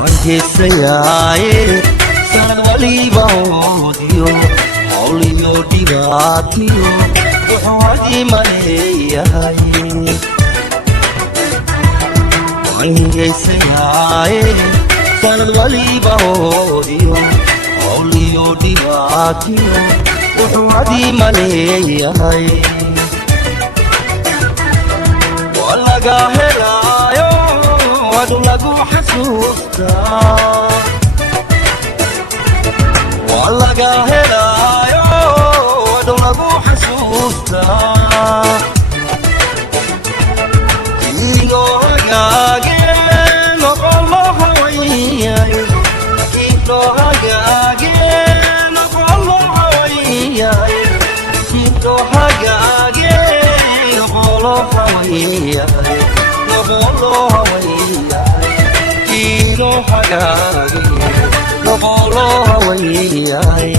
wangeesayaye sanad waliba oodiyo hawliyo dhibaatiyo wuxuu hadii maleeyahay wangeesayaye sanad waliba oodiyo hawliyo dhibaatiyo wuxuu hadii maleeyahay walaga helaayo wad lagu xasuustaa walaga helaayo wad lagu xasuustaa ino hagaage noqolo hawayay ino hagaage noqolo hawayay ino hagaage noqolo hawayay noqolo hawayay ino hagaage noqolo hawayay